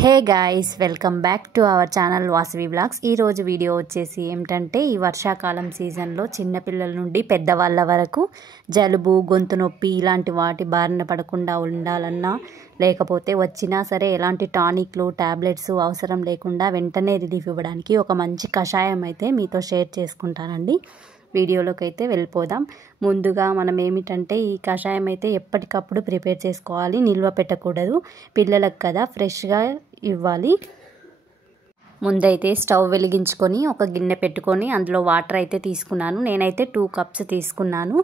Hey guys, welcome back to our channel Vasavi blogs. ఈరోజు video వచ్చేసి ఏమిటంటే, ఈ వర్షాకాలం సీజన్లో చిన్నపిల్లల నుండి పెద్దవాళ్ళ వరకు జలుబు, గొంతు నొప్పి ఇలాంటి వాటి బారిన పడకుండా ఉండాలన్నా, లేకపోతే వచ్చినా సరే ఎలాంటి టానిక్లు, టాబ్లెట్స్ అవసరం లేకుండా వెంటనే రిలీఫ్ ఇవ్వడానికి ఒక మంచి కషాయం అయితే మీతో షేర్ చేసుకుంటానండి. వీడియోలోకి అయితే వెళ్ళిపోదాం. ముందుగా మనం ఏమిటంటే, ఈ కషాయం అయితే ఎప్పటికప్పుడు ప్రిపేర్ చేసుకోవాలి, నిల్వ పెట్టకూడదు. పిల్లలకు కదా, ఫ్రెష్గా ఇవ్వాలి. ముందైతే స్టవ్ వెలిగించుకొని ఒక గిన్నె పెట్టుకొని అందులో వాటర్ అయితే తీసుకున్నాను. నేనైతే 2 కప్స్ తీసుకున్నాను.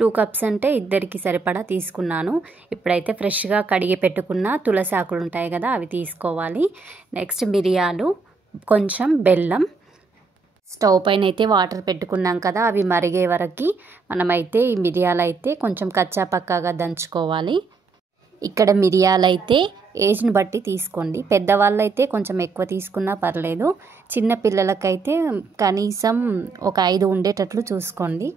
2 కప్స్ అంటే ఇద్దరికి సరిపడా తీసుకున్నాను. ఇప్పుడైతే ఫ్రెష్గా కడిగి పెట్టుకున్న తులసి ఆకులు ఉంటాయి కదా, అవి తీసుకోవాలి. నెక్స్ట్ మిరియాలు, కొంచెం బెల్లం. స్టవ్ పైన అయితే వాటర్ పెట్టుకున్నాం కదా, అవి మరిగే వరకు మనమైతే ఈ మిరియాలు అయితే కొంచెం కచ్చా పక్కాగా దంచుకోవాలి. ఇక్కడ మిరియాలు అయితే ఏజ్ని బట్టి తీసుకోండి. పెద్దవాళ్ళు అయితే కొంచెం ఎక్కువ తీసుకున్నా పర్లేదు. చిన్న పిల్లలకైతే కనీసం ఒక 5 ఉండేటట్లు చూసుకోండి.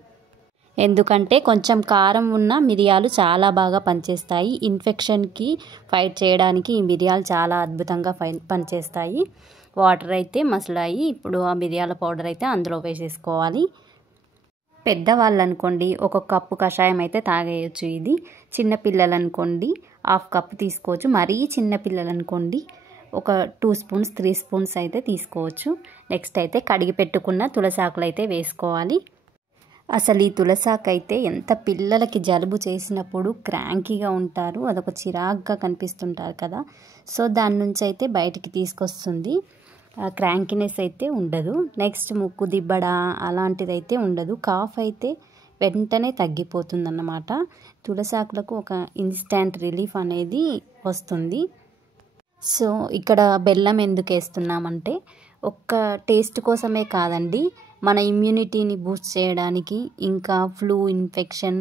ఎందుకంటే కొంచెం కారం ఉన్న మిరియాలు చాలా బాగా పనిచేస్తాయి. ఇన్ఫెక్షన్కి ఫైట్ చేయడానికి ఈ మిరియాలు చాలా అద్భుతంగా పనిచేస్తాయి. వాటర్ అయితే మసలాయి. ఇప్పుడు ఆ మిరియాల పౌడర్ అయితే అందులో వేసేసుకోవాలి. పెద్దవాళ్ళు అనుకోండి 1 కప్పు కషాయం అయితే తాగేయచ్చు. ఇది చిన్నపిల్లలు అనుకోండి 1/2 కప్పు తీసుకోవచ్చు. మరీ చిన్నపిల్లలు అనుకోండి ఒక 2 స్పూన్స్ 3 స్పూన్స్ అయితే తీసుకోవచ్చు. నెక్స్ట్ అయితే కడిగి పెట్టుకున్న తులసాకులు అయితే వేసుకోవాలి. అసలు ఈ తులసాకు అయితే ఎంత పిల్లలకి జలుబు చేసినప్పుడు క్రాంకీగా ఉంటారు, అదొక చిరాగ్గా కనిపిస్తుంటారు కదా, సో దాని నుంచి అయితే బయటికి తీసుకొస్తుంది. క్రాంకీనెస్ అయితే ఉండదు. నెక్స్ట్ ముక్కు దిబ్బడ అలాంటిది అయితే ఉండదు. కాఫ్ అయితే వెంటనే తగ్గిపోతుంది అన్నమాట. తులసాకులకు ఒక ఇన్స్టాంట్ రిలీఫ్ అనేది వస్తుంది. సో ఇక్కడ బెల్లం ఎందుకు వేస్తున్నామంటే, ఒక్క టేస్ట్ కోసమే కాదండి, మన ఇమ్యూనిటీని బూస్ట్ చేయడానికి, ఇంకా ఫ్లూ ఇన్ఫెక్షన్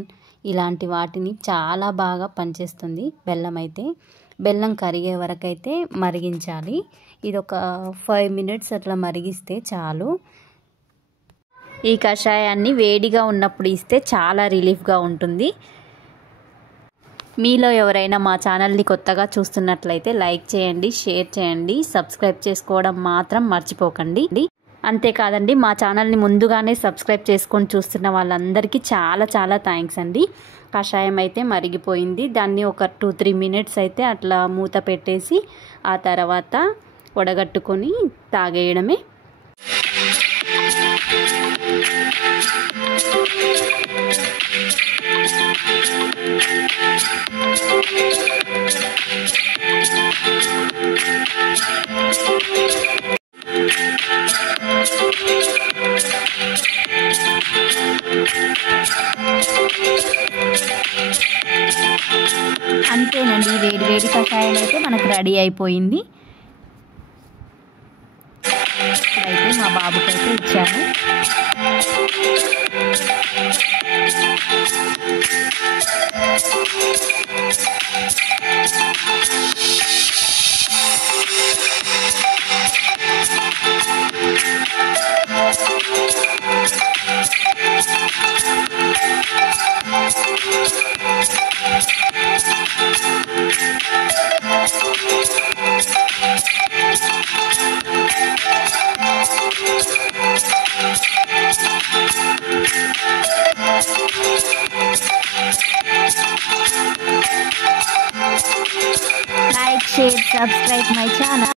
ఇలాంటి వాటిని చాలా బాగా పనిచేస్తుంది బెల్లం అయితే. బెల్లం కరిగే వరకు అయితే మరిగించాలి. ఇది ఒక 5 మినిట్స్ అట్లా మరిగిస్తే చాలు. ఈ కషాయాన్ని వేడిగా ఉన్నప్పుడు ఇస్తే చాలా రిలీఫ్గా ఉంటుంది. మీలో ఎవరైనా మా ఛానల్ని కొత్తగా చూస్తున్నట్లయితే లైక్ చేయండి, షేర్ చేయండి, సబ్స్క్రైబ్ చేసుకోవడం మాత్రం మర్చిపోకండి. అంతేకాదండి, మా ఛానల్ని ముందుగానే సబ్స్క్రైబ్ చేసుకొని చూస్తున్న వాళ్ళందరికీ చాలా చాలా థ్యాంక్స్ అండి. కషాయం అయితే మరిగిపోయింది. దాన్ని ఒక 2-3 మినిట్స్ అయితే అట్లా మూత పెట్టేసి ఆ తర్వాత వడగట్టుకొని తాగేయడమే. అంతేనండి, వేడి వేడి కషాయం అయితే మనకు రెడీ అయిపోయింది. ఇప్పుడైతే మా బాబుకైతే ఇచ్చాను. Like, share, subscribe my channel.